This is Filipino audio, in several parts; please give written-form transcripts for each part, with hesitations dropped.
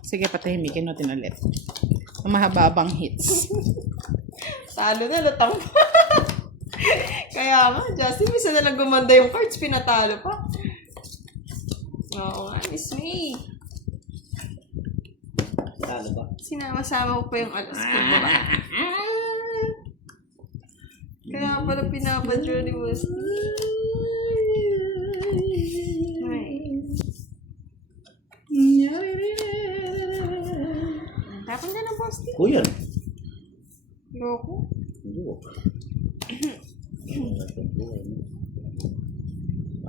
Sige, patahimikin natin ulit. Ang mahaba-abang hits. Talo na, lutang pa. Kaya nga, Justin, misa na lang gumanda yung cards, pinatalo pa. Oo nga, Miss May. Talo ba? Sinama-sama ko pa yung alas ko ba? Kaya pala pinapadyo ni Boss. Tapon ka na, Boss. Kuya. Loko. Hindi ko.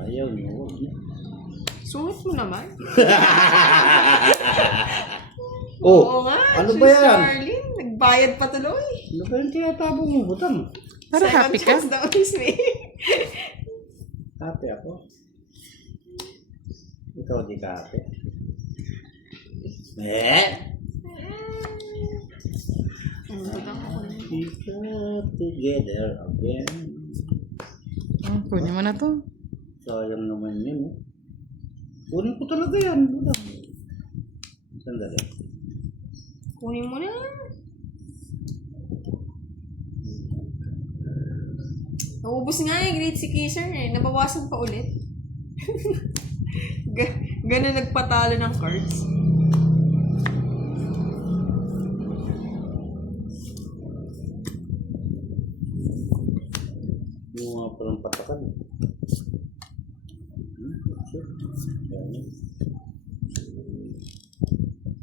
Ayaw niyo. Suot mo naman. Oh, Oo nga, ano si ba yan? Starlin, nagbayad pa tuloy. Ano ba yung tinatabo mo? Butang. Para happy ka. Second chance daw, Miss May. Happy ako. Ikaw di ka happy. Kita together again. Kunin mo na to. Sayang naman yun. Oh. Kunin ko talaga yan. Butang. Sandali. Kunin mo na. Naubos nga eh, grade si Kisser eh. Nabawasan pa ulit. Ganun nagpatalo ng cards. Yung mga parang patakan.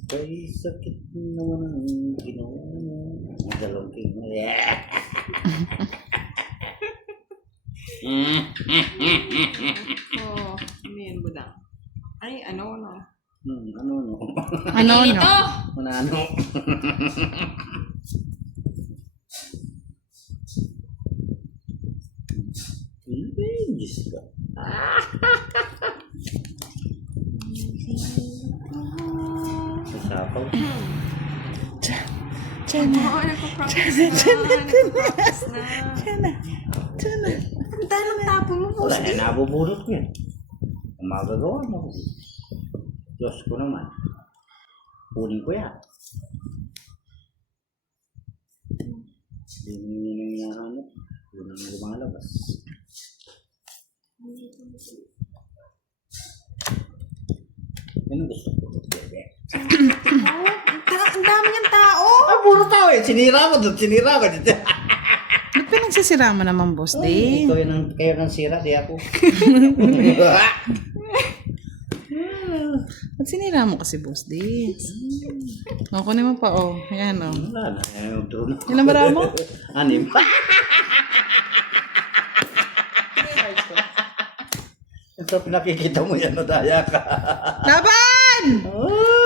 Kay sakit naman ang ginawa mo. Dalawang king. Oh, ano yan, budang? Ay, ano. Ano? Ano? Ano? Diyos ka. Sasapaw. Tiyan na. Oo, nagpa-practice na. Tiyan na. Ang dalang tapon mo, Wala Boss. na, nabubulot ko yan. Ang magagawa mo. Diyos ko naman. Kunin ko yan. Hindi mo nyo hinahanap. Kunin mo lumalabas. Yan ang gusto ko. Ang dami niyang tao. Ah, puro tao eh. Sinira mo doon. Sinira ko dito. Ba't pinagsisira mo naman, Boss D? Ikaw yun ang kayo ng sira. Di ako. Ba't sinira mo kasi, Boss D? O, kunin mo pa, oh. Ayan, oh. Wala na. Ayaw doon. Yan ang bara mo? Anim. Ito pinakikita mo yan. Nadaya ka. Laban!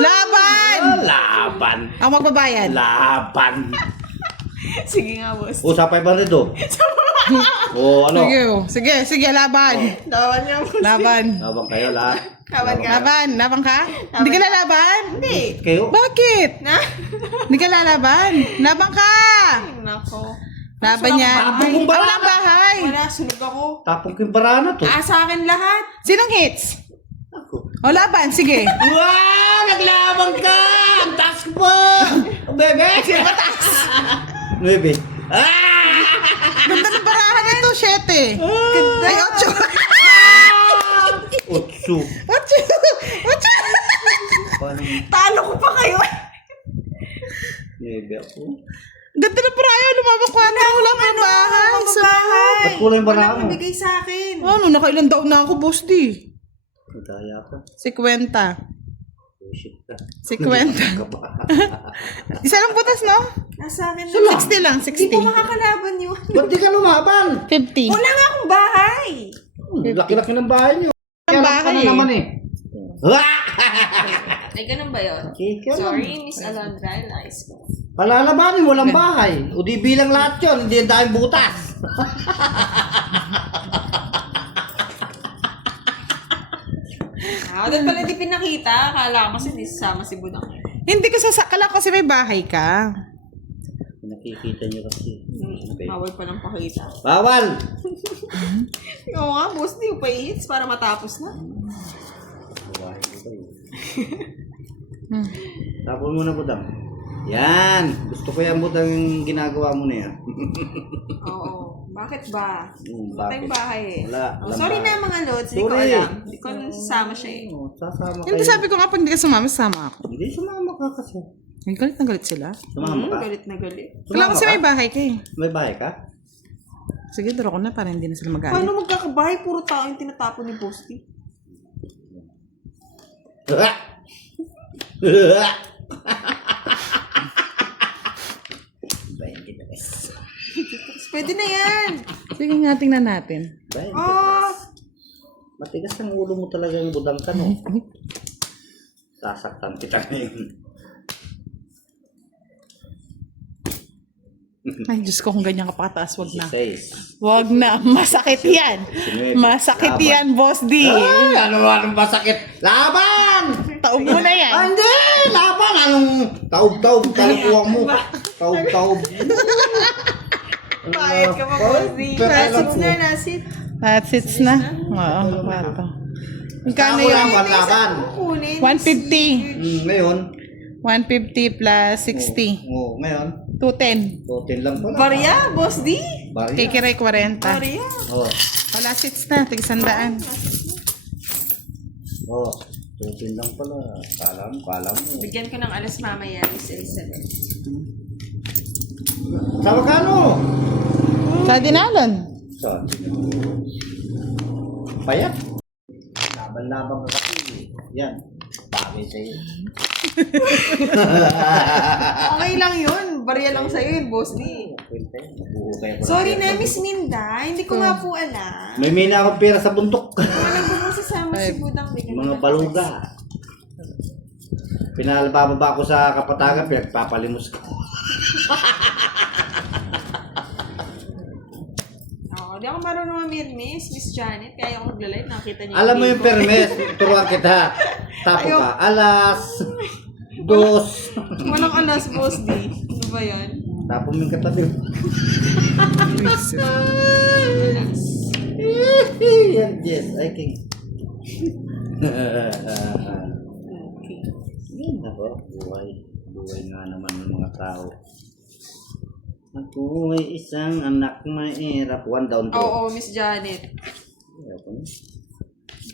Laban! Laban. Ako magbabayad. Laban. Sige nga, Boss. O, sa 500 o. O, ano? Sige, oh. Sige, laban. Laban niya, Boss. Laban. Labang kayo lahat. Laban ka. Laban ka? Hindi ka lalaban? Hindi. Kayo? Bakit? Na? Hindi ka lalaban? Laban ka! Nako. Laban niya. Tapong kong barana. Walang bahay. Wala, sunog ako. Tapong ko yung barana to. Sa akin lahat. Sinong hits? Ako. O, laban. Sige. Wow! Naglabang ka! Ang taas ko po! Bebe! Sino ba taas? Bebe. Ah! Ganda ng barahan nito, 7. Ganda. Ay, 8. Otso. 8. Paano? Talo ko pa kayo. Bebe ako. Ganda ng barahan. Lumabang ko na. Wala pang bahay. Bahay. Ba't kulay yung barana Walang mo? mabigay sa akin. Ano, nakailan daw na ako, Boss D? Madaya ka. 50. Bullshit ka. 50. Ka ba? Isa lang butas, no? Nasa akin 60 lang, Hindi ko 60. makakalaban yun. Ba't di ka lumaban? 50. Wala nga akong bahay. Laki-laki ng bahay niyo. Ang bahay Ano naman eh? Ay, ganun ba yun? Kika lang. Sorry, Miss Alondra. Nice ko. Palalabanin, walang bahay. O di bilang lahat yun, hindi ang daming butas. Doon pala di pinakita. Akala ko kasi di sasama si Budang. Hindi ko sasakala kasi may bahay ka. Nakikita niyo kasi. Bawal pa ng pakita. Bawal! Oo nga, boss. Di pa i-hits para matapos na. Babae ko ba yun? Tapon mo na budang. Yan. Gusto ko yan budang yung ginagawa mo na yan. Oo. Bakit ba? Hmm, Wala tayong bahay eh. Wala. Oh, Walang sorry bahay. na mga lods, hindi ko Sorry. alam. Hindi ko nasasama siya eh. Oo, sasama Hindi kayo. sabi ko nga, pag hindi ka sumama, sama ako. Hindi, sumama ka kasi. Ang galit na galit sila. Sumama ka? Galit na galit. Wala Sumama kasi ka? may bahay ka eh. May bahay ka? Sige, duro ko na para hindi na sila magalit. Paano magkakabahay? Puro tao yung tinatapon ni Bosti. 20 pesos. Pwede na yan. Sige nga, tingnan natin. 20 Oh, Matigas ang ulo mo talaga yung budang ka, no? Sasaktan kita ngayon. Ay, Diyos ko, kung ganyan ka pakataas, wag na. 6. Wag na. Masakit yan. Masakit yan, Boss D. Ay, anong masakit? Laban! Taob mo na yan. Ah, hindi! Laban! Anong taob-taob? Talukuhan mo. Taob-taob. bayad ka pa, Bosti. Nasits na, nasit. That's na. Oo, pato. Magkano Ako yun? lang ang laban. Kunin. 150. Ngayon. 150 plus 60. Oh, ngayon. 210. 210 lang pala. Barya, Bosti. Barya. Kikiray 40. Barya. Oh. Wala seats na. Tigsandaan. Oh. 210 lang pala. Kala mo. Bigyan ko ng alas mamaya, Miss Elizabeth. Sa magkano? Sa dinalon. Saan? Payat. Laban-laban ka kasi. Yan. Bagay sa'yo. Okay lang yun. Barya lang sa'yo yun, Bosti. Sorry na, Miss Minda. Hindi ko nga po alam. May mina akong pera sa buntok. Walang bumang sasama si Budang. Mga baluga. Pinalababa ko sa kapatagan, pinagpapalimos ko. Oo, di ako marunong mamirmis, Miss Janet. Kaya ako magla-live, nakita niyo. Alam mo yung permit, turuan kita. Tapo ka, alas, dos. Walang alas, Boss D. Ano ba yan? Tapo mo yung katabi. Alas. Yan, yes, I think. Okay. Yan ako, buhay. Buhay nga naman ng mga tao. Ako ay isang anak mahirap. One down to. Oo, Miss Janet. Ayoko na.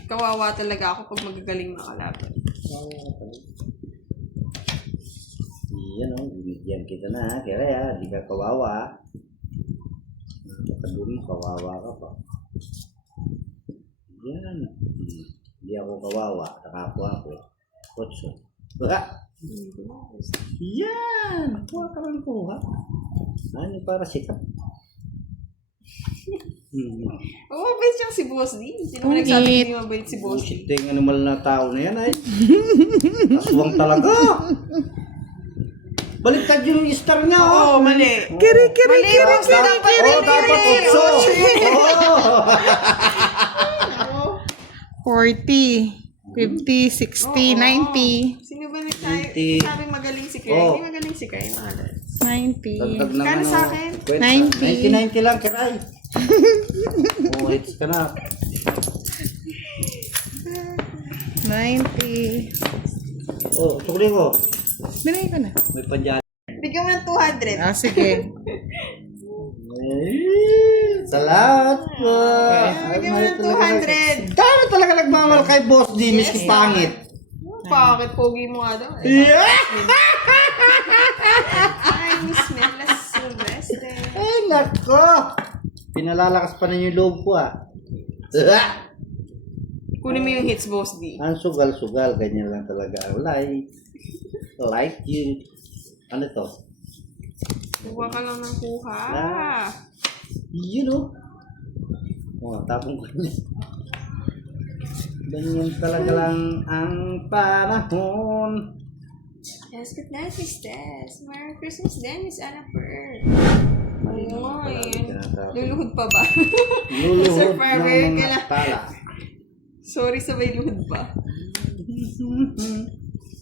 Kawawa talaga ako pag magagaling makalaban. Yan o, binigyan kita na. Kaya di ka kawawa. Nakatabi mo, kawawa ka pa. Yan. Hindi ako kawawa. Nakapo ako. Kotso. Yan! Kuha ka lang kuha. Ano para sikat? Oo, mabait siyang si Boss D. Sino mo nagsabi hindi mabait si Boss D? Bullshit yung animal na tao na yan ay. Aswang talaga. Baliktad yung star niya. Oo, mali. Kiri, kiri, Mali, kiri, Boss D. Dapat Oh, dapat otso. Oo. 40, 50, 60, 90, Sino ba nagsabi? 90. Sabi magaling si Kay. Oo. Hindi magaling si Kay, mga lods. 90. Dagdag ng Kano ano, sa akin? kwenta. 90. 90 lang, kiray. Oh, hits ka na. 90. Oh, sukli ko. Binigay ko na. May padyan. Bigyan mo ng 200. Ah, sige. Salamat po. Bigyan mo ng 200. Kano talaga nagmamahal kay Boss D, miski pangit. Bakit? Pogi mo nga daw. Yeah! Ay, Miss Melas Silvestre. Ay, nako. Pinalalakas pa ninyo yung loob ko, ah. Kunin mo yung hits, Boss D. Ang sugal-sugal, ganyan lang talaga. Like you. Ano to? Kuha ka lang ng kuha. You know. Oh, tapong ko niya. Ganyan talaga lang ang panahon. Yes, good night, Miss Tess. Merry Christmas din, Miss Anna Per. Oo, luluhod pa ba? Luluhod Sir ng Farmer, mga pala. Sorry, sabay luhod pa.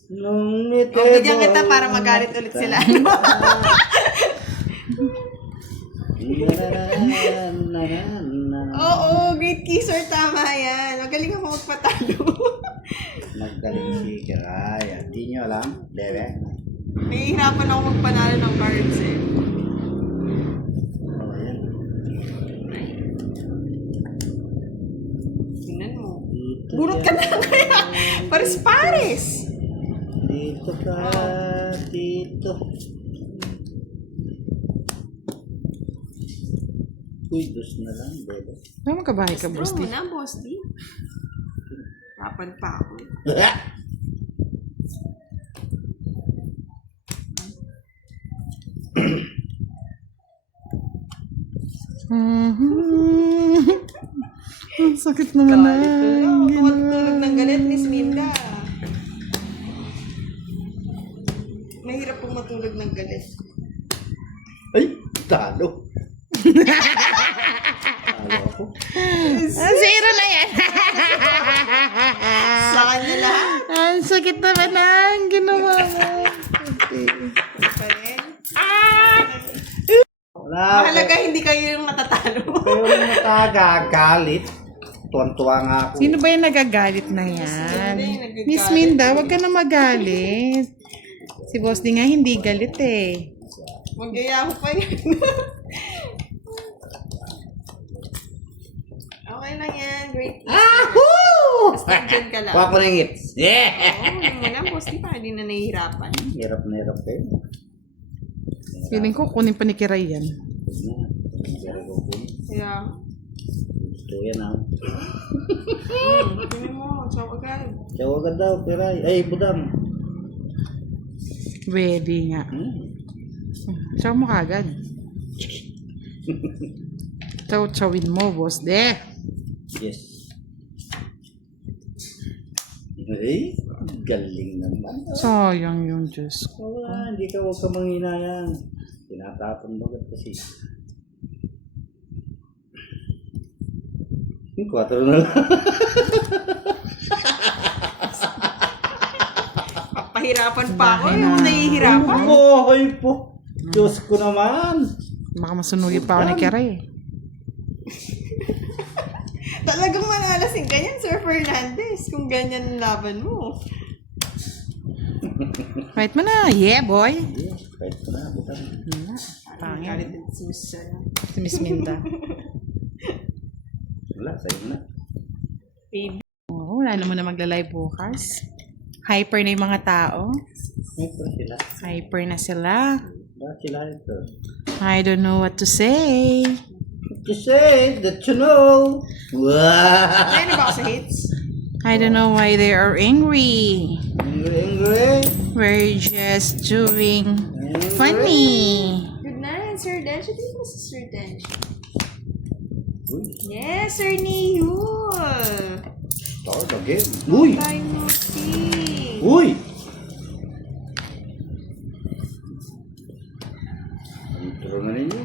Nung nito. Bigyan kita para magalit ulit sila. Oo, great kisser, tama yan. Magaling ako magpatalo. Naggaling si Kiraya. Hindi nyo alam, bebe. Nahihirapan ako magpanalo ng cards eh. Oh, yan. Tingnan mo. Dito Burot ka yan. na kaya. Pares-pares. Dito ka, dito. Uy, dos na lang, bebe. Tama ka bahay ka, Bro Boss D? mo na, Boss D. Rapan pa ako. Ang sakit naman na. Matulog ng galit, Miss Minda. Mahirap pong matulog ng galit. Ay, talo. Talo ako. Zero na yan. Sa kanya lahat. Ang sakit naman na. Ang ginawa mo. Pa rin. Wala. Mahalaga hindi kayo yung matatalo. Pero yung matagagalit, tuwan-tuwa nga ako. Sino ba yung nagagalit na yan? Minda yung nagagalit. Miss Minda, wag ka na magalit. Si Boss D nga hindi galit eh. Magyaya ko pa yun. Okay lang yan. Great. Ahoo! Basta dyan ka lang. Kuha ko ng hits. Yeah! Oo, yung muna, Boss D, para di na nahihirapan. Hirap na hirap kayo. Feeling ko kunin pa ni Kiray yan. Pero ko po. Kaya, Gusto yan ah. tingnan mo, saw agad. Tawag daw, Piray. Ay, budang. Pwede nga. Siya mo kagad. Chow-chowin mo, Boss D. Yes. Ay, galing naman. Sayang yung Diyos ko. Wala, hindi ka huwag ka manghinayang. Tinatapon mo kasi. Yung 4 na lang. Pahirapan pa ako, yung nahihirapan. Buhay po. Diyos ko naman. Baka masunugin pa ako ni Kiray. Talagang malalasing ka yan, Sir Fernandez, kung ganyan ang laban mo. Fight mo na. Yeah, boy. Yes, kahit ko na. Budang. Pangit. Galit din si Miss Si Miss Minda. Wala, sa'yo na. Baby. Oo, wala naman na magla-live bukas. Hyper na yung mga tao. Ito sila. Hyper na sila. Bakit sila ito? I don't know what to say. To say that you know. Wow! Kaya na ba ako sa hits? I don't know why they are angry. Angry. We're just doing Angry. funny. Good night, Sir Dench. Ito mo si Sir Dench. Uy, Yes, Sir Nihul. start again. Uy! Tayo mo si... Uy! Intro na ninyo.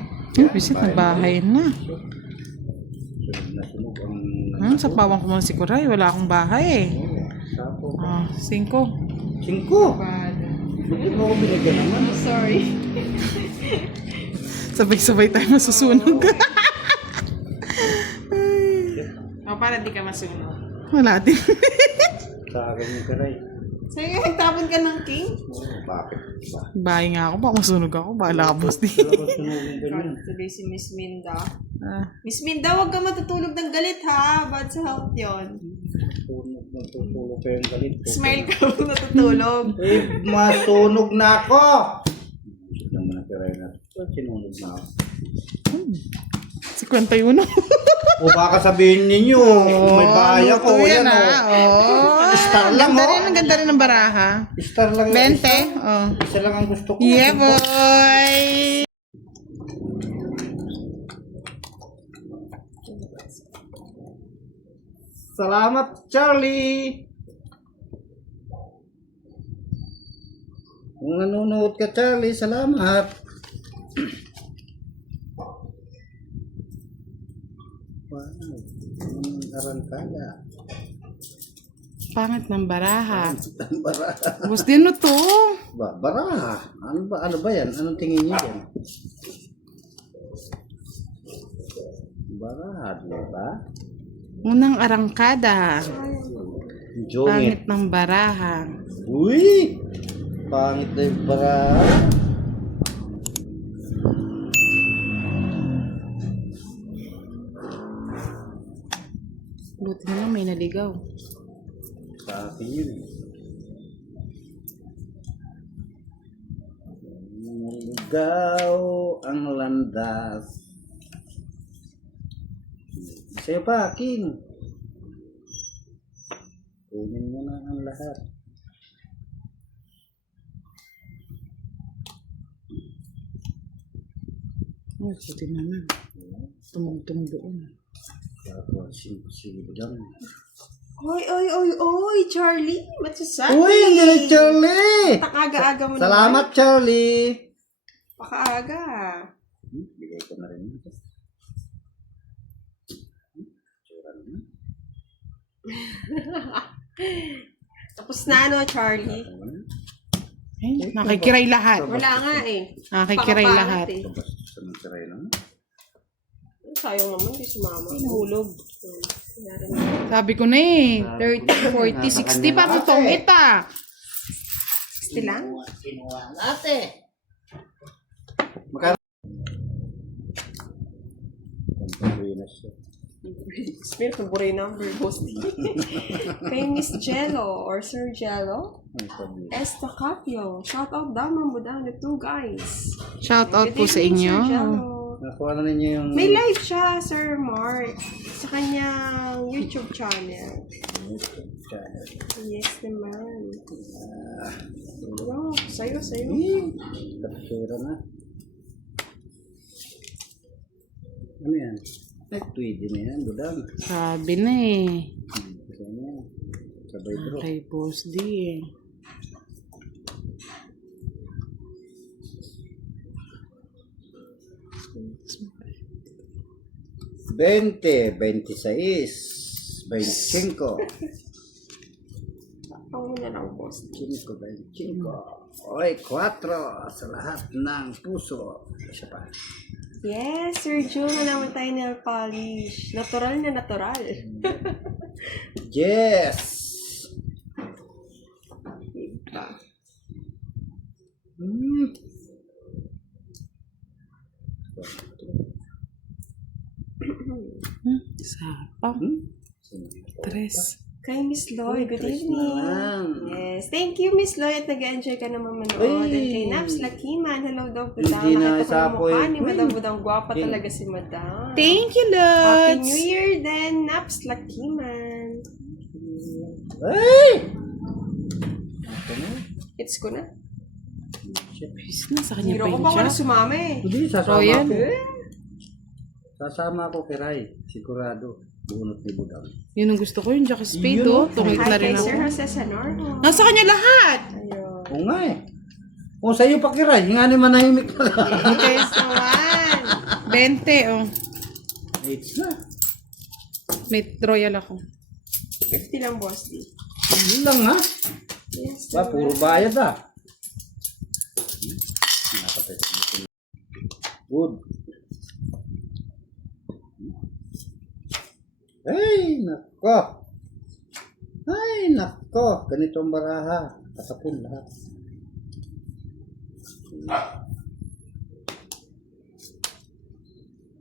Visit na bahay na. Sunod na sunog ang... Sa pawang ko muna si Kuray. Wala akong bahay eh. Sapo. 5. 5. Hindi mo ako binigyan naman. Sorry. Sabay-sabay tayo masusunog. O, para di ka masunog. Wala din. Sa akin yung karay. Sa'yo nga, nagtapon ka ng king? Bakit? Ba? Bahay nga ako. Baka masunog ako. Bahala ka, Boss D. Talaga sunugin ka niyan. Sabi si Miss Minda. Ah, Miss Minda, huwag ka matutulog ng galit ha. Bad sa health yun. Natutulog ko yung galit ko. Smile ka kung natutulog. Eh, masunog na ako! Gusto naman ang karay na. Sinunog na ako. 51. O baka sabihin ninyo, may bahay ako. Yan o. Star lang, Ganda oh. rin, ang ganda rin ng baraha. Star lang yung 20. isa. Oh. Isa lang ang gusto ko. Yeah, boy! Salamat, Charlie! Kung nanonood ka, Charlie, salamat! Wow, arangkada. Pangit ng baraha. Baraha. Boss din no to. Baraha. Ano ba yan? Anong tingin niyo yan? Baraha, di ba? Unang arangkada. Jongit. Pangit ng baraha. Uy! Pangit na yung para. Buti na lang may naligaw. Sa akin yun eh. Naligaw ang landas. Sa'yo pa, King. Kunin mo na ang lahat. Oh, buti naman. Tumungtong doon. Tapos, simple lang. Oy, Charlie. Matsasabi. Uy, ang galing, Charlie! Takaga-aga mo Salamat, Charlie! Pakaaga. Bigay ko na rin ito. Tsura naman. Tapos na ano, Charlie? Ay, nakikiray lahat. Wala nga eh. Nakikiray Pakapangat lahat. eh. Tapos, sanang tiray lang. Sayang naman, di sumama. Hulog. Sabi ko na eh. 30, 40, 60 pa sa tongit ah. 60 lang? Kinuha natin. Magkano? Pampinas siya. Spirit of Buray number, Bosti. Kay Miss Jello or Sir Jello. Ang sabi. Estacapio. Shout out daw mo daw the two guys. Shout out Good po sa evening, inyo. Sir Jello. Nakuha na ninyo yung... May live siya, Sir Mark. Sa kanyang YouTube channel. Yes naman. Wow, sayo. Kapsura na. Ano yan? Ay, tweedy na yan, budang. Sabi na eh. Kasi yan. Sabay bro. Kay Boss D eh. Bente, 26, 25, Ako na lang, boss. 25. Oy, 4 sa lahat ng puso. Isa pa. Yes, Sir June, na naman tayo nail polish. Natural na natural. Yes! Diba? Hmm. Sapang. Hmm? 3. Kay Miss Loy, good evening. lang. Yes, thank you Miss Loy at nag-enjoy ka naman manood. Uy! At kay Naps Lakiman, hello daw po daw. Hindi na Nakita ko sa yung mukha apoy. ni Madam Budang. Gwapa King. talaga si Madam. Thank you, Happy Lods. New Year then, Naps Lakiman. Ay! It's ko na. Ayos na, sa kanya Hiro pa ko yun pa siya. ako sumama eh. Hindi, sasama Royal? ako. Sasama ako kay Rai. Sigurado. Bunot ni Budang. Yun ang gusto ko, yung Jack Spade Yun. oh. Tungit Hi na kay rin Sir ako. Jose Sanorno. Nasa kanya lahat. Ayun. Oo nga eh. O sa'yo pa kay Rai. Nga ni manahimik na lang. Okay. Naman. 20 oh. It's na. May royal ako. 50 lang, boss. D. Yun lang ha. Yes. Ba, puro bayad ah. Good. Ay, nako. Ay, nako. Ganito ang baraha. Kasapon lahat.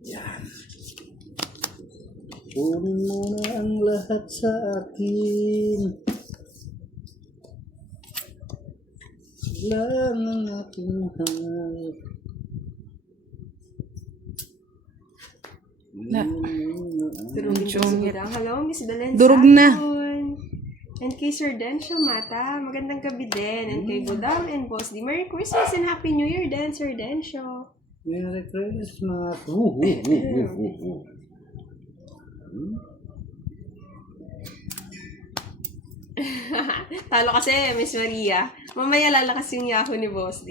Yan. Kunin mo na ang lahat sa akin. Lang ang aking mahal. Na. Durugin Chong. ko siguro. Hello, Miss Dalen. Durog na. And kay Sir Densyo Mata, magandang gabi din. And kay Budang and Boss D, Merry Christmas and Happy New Year din, Sir Densyo. Merry Christmas. Talo kasi, Miss Maria. Mamaya lalakas yung Yahoo ni Boss D.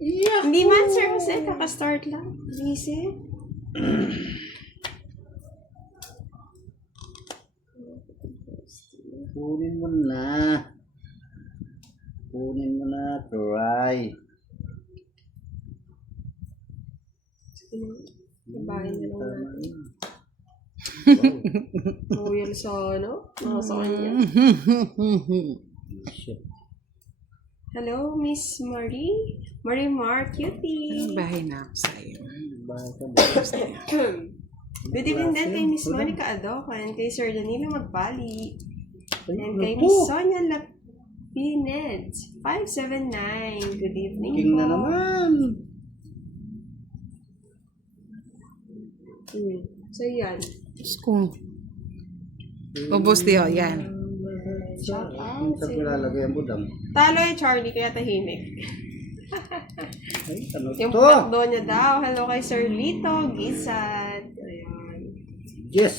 Yeah. Hindi man, Sir Jose. Kaka-start lang. Busy. Kunin mo na. Kunin mo na, try. Babae na lang natin. Royal sa ano? Nasa kanya. Shit. Hello, Miss Marie. Marimar Cutie. Bahay na ako sa'yo. Good evening din kay Miss Monica Adocan, kay Sir Danilo Magpali, and kay Miss Sonia Lapined, 579. Good evening King na po. naman. So, yan. Diyos ko. O, Bosti, o, yan. Shout out. Sa nilalagay ang budang. Talo eh, Charlie, kaya tahimik. Ay, ano Yung to? plakdo niya daw. Hello kay Sir Lito Gisat. Ayan. Yes.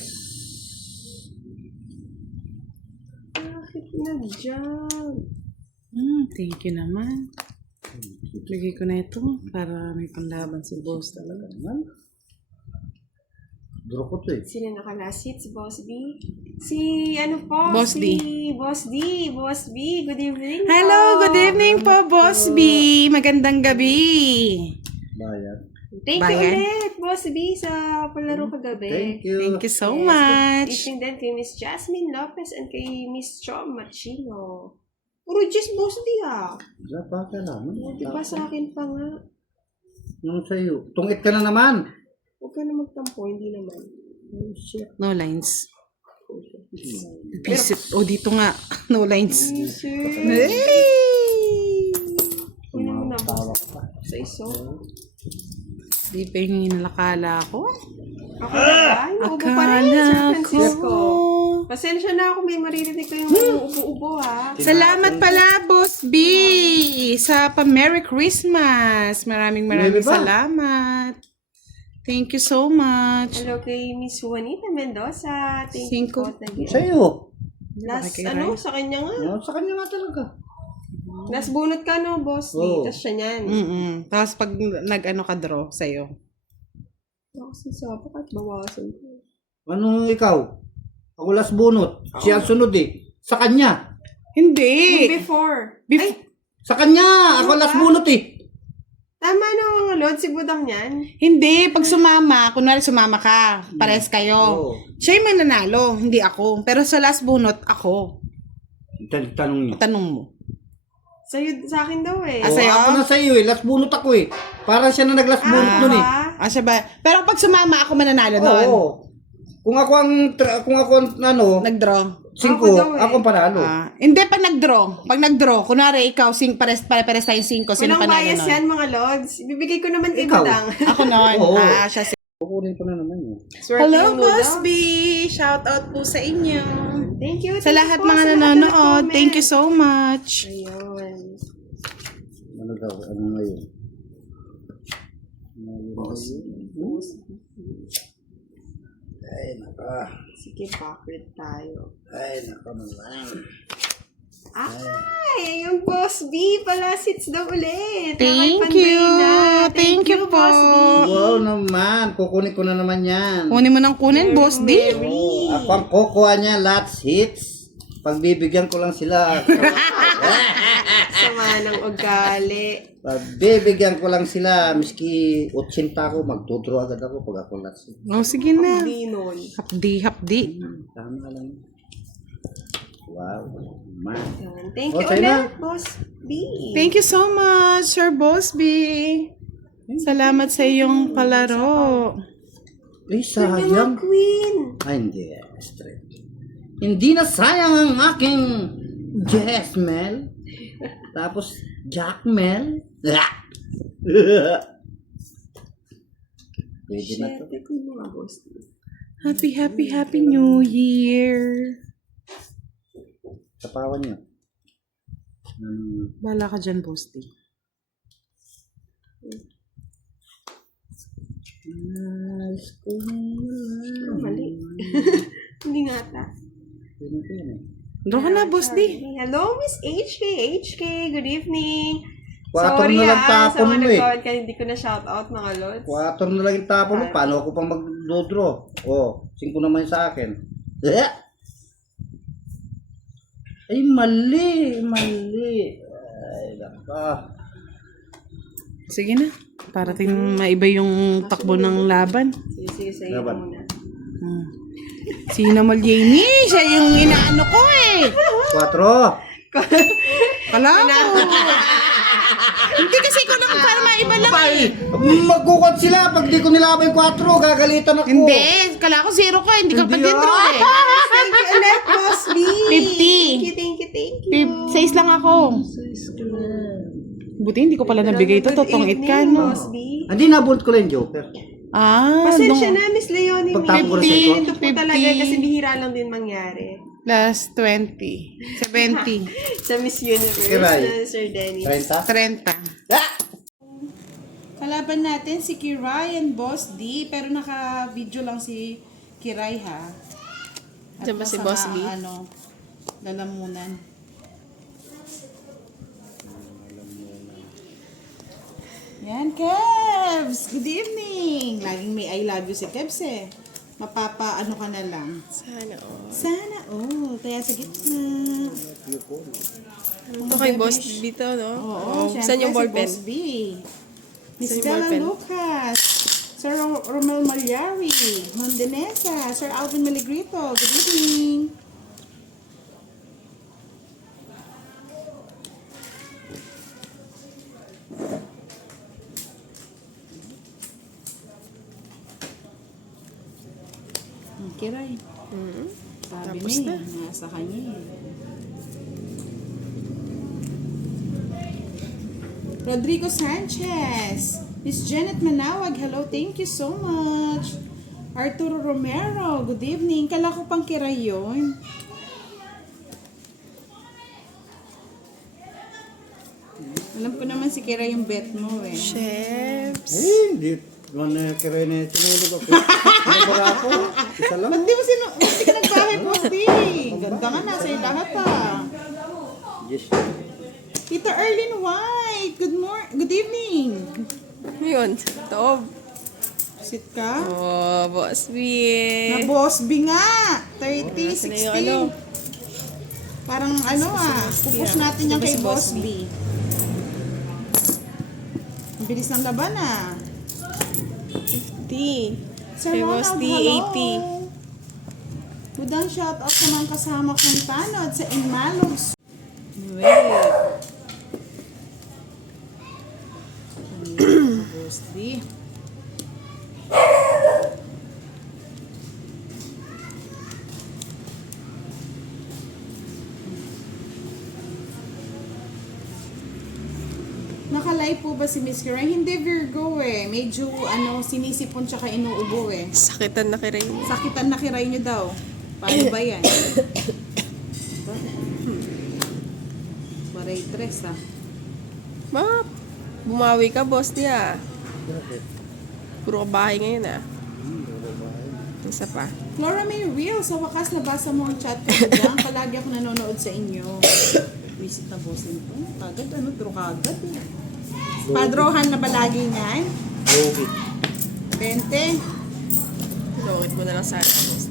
Bakit na dyan? Thank you naman. Bigay ko na ito para may panglaban si boss talaga. Duro ko to eh. Sino nakalasit? Si Boss B? Si ano po? Boss D. Si Boss D. Boss B. Good evening Hello, po. good evening po, Boss B. Magandang gabi. Bayan. Thank you Bayan. ulit, Boss B, sa palaro kagabi. Thank you. Thank you so Yes, much. Good evening din kay Miss Jasmine Lopez and kay Miss Chom Machino. Puro just Boss D ah. Wala pa kailangan. Di ba sa akin pa nga? Nung sa'yo. Tungit ka na naman. Huwag ka na magtampo, hindi naman. Oh, shit. No lines. Visit. O, dito nga. No lines. Sir, Hey! hindi naman ako Tawa ka pa. sa iso. Di pa yung inalakala ko. Ako na ba? Inuubo pa rin, Sir Akala Francisco. ko. Pasensya na ako, may maririnig ko yung ubo-ubo ha. Salamat pala, Boss B, sa pa-Merry Christmas. Maraming Maybe ba? salamat. Thank you so much. Hello kay Miss Juanita Mendoza. Thank you Cinco. po. Thank you. Sa'yo. Last, Bakit kay ano, Ray? sa kanya nga. No, sa kanya nga talaga. Last bunot ka, no, boss? Oo. Tapos siya niyan. Tapos pag nag-ano ka draw sa'yo. Ako sasapa at bawasan ko. Ano ikaw? Ako last bunot. Siya ang sunod eh. Sa kanya. Hindi. Yung before. Bef- Ay, Sa kanya. Ako last bunot eh. tama na mga lord, si Budang niyan. Hindi. Pag sumama, kunwari sumama ka, pares kayo. Oo. Siya yung mananalo, hindi ako. Pero sa last bunot, ako. Tanong niyo. Tanong mo. Sa'yo, sa akin daw eh. Ah, sa'yo? Ako na sa'yo eh. Last bunot ako eh. Parang siya na nag-last bunot nun eh. Siya ba? Pero pag sumama, ako mananalo doon. Oo. Kung ako ang ano, Nag-draw. 5, Ako daw eh. ako ang panalo. Hindi, pag nag-draw, kunwari ikaw, pares tayong 5, sino Walang panalo bias nun? yan, mga lords. Ibibigay ko naman kay Ikaw. Budang. Ako nun. Oo. Siya si... Kukunin ko na naman yun. Swerte Hello, yung noodles. Boss B! Shout out po sa inyo. Thank you. Sa thank lahat you po, mga sa lahat na nanonood, nag-comment. thank you so much. Ayun. Ano daw? Ano ngayon? Ay, naka. Sige, backward tayo. Ay, naka naman. Ay, yung Boss B pala sits daw ulit. Thank Nakay you. Panday na. Thank you po. Boss B. Wow naman. Kukunin ko na naman yan. Kunin mo ng kunin, Boss D. Oo, ako ang kukuha niya. Lots hits. Pagbibigyan ko lang sila. Sama ng ugali. Pagbibigyan ko lang sila. Miski 80 ako, magtutro agad ako pag ako lots hits. Oh, sige na. Hindi nun. Hapdi. Tama lang. Wow. Man. Yan. Thank Oh, you sa'yo ulit, na. Boss B. Thank you so much, Sir Boss B. Salamat sa iyong palaro. Ay, Sayang. sayang. Queen. Ay, hindi. Straight. Hindi na sayang ang aking Jessmel. Tapos, Jackmel. Pwede na to. Shit, ito mga Boss B. Happy New Year. Tapawan niyo. Bala ka dyan, Boss D. Oh, mali. Hindi nga ta. Doon ka na, Boss D. Hello, Miss HK. HK, good evening. 4 na lang tapon sa mga mo eh. nag-comment ka, hindi ko na shout out mga lods. 4 na lang yung tapon mo. Paano ako pang mag-draw? Oh, 5 naman sa akin. Ay, mali. Ay, naka. Sige na. Parating maiba yung takbo ng laban. Sige, sa'yo Laban. muna. Si Namal Jamie, siya yung inaano ko eh. 4. Kala ko. Hindi kasi ko lang para maiba lang. Ay, magkukot sila. Pag di ko nilabay 4, gagalitan ako. Hindi, kala ko 0 ka. Hindi ka Hindi, pag-intro eh. Thank you ulit, Boss B. 50. Thank you. 6 lang ako. Buti hindi ko pala nabigay ito. Totong 8 ka, no? Boss B. Hindi, nabunot ko lang yung joker. Pasensya na, Miss Leonie. Pagtapo ko na sa ito. Ito po talaga kasi bihira lang din mangyari. Plus 20. 70. Sa Miss Universe Kiray. na Sir Dennis. 30? 30. Ah! Kalaban natin si Kiray and Boss D. Pero naka-video lang si Kiray, ha? At Diyan ba si nasa Boss B? Lalamunan. Yan, Kebs! Good evening! Laging may I love you si Kebs eh. Ano ka na lang. Sana all. Sana, kaya sa gitna. Ito kay Boss B to, no? Oo, Saan yung ball pen? Boss B. Miss Saan yung Bella ball pen? Lucas. Sir Romel Malyari. Mondenesa. Sir Alvin Maligrito. Good evening. Kiray. Sabi Tapos niya, na. nasa kanya eh. Rodrigo Sanchez. Miss Janet Manawag, hello, thank you so much. Arturo Romero, good evening. Kala ko pang Kiray yun. Alam ko naman si Kiray yung bet mo eh. Chefs. Hindi man kiray na tinulog ako. Nabara ako. Isa lang. Ba't di mo ba't di ka nagbahay, Boss D? Ganda nga, nasa iyo lahat ah. Yes. Tita Erlyn White, good evening. Ngayon, Tob. Sit ka? Oh, Boss B. Na Boss B nga. 30, Nasaan na yung 16. Parang pupush natin yan Diba kay si Boss Boss B. Ang bilis ng laban ah. 50. Sir Kay Boss Ronald, D, hello. Budang shout out sa mga kasama kong tanod sa Inmalos. Wait. Boss D. Nakalive po ba si Miss Kiray? Hindi, Virgo eh. Medyo sinisipon tsaka inuubo eh. Sakitan na kiray. Sakitan na Kiray nyo daw. Paano ba yan? Baray tres ah. Bumawi ka, Boss D, ah. Puro bahay ngayon, ah. Isa pa. Flora May Real, sa wakas nabasa mo ang chat ko dyan. Palagi ako nanonood sa inyo. Visit na boss nito. Kagad, draw kagad eh. Padrohan na ba lagi niyan? Logi. 20. Longit mo na lang sana, Boss.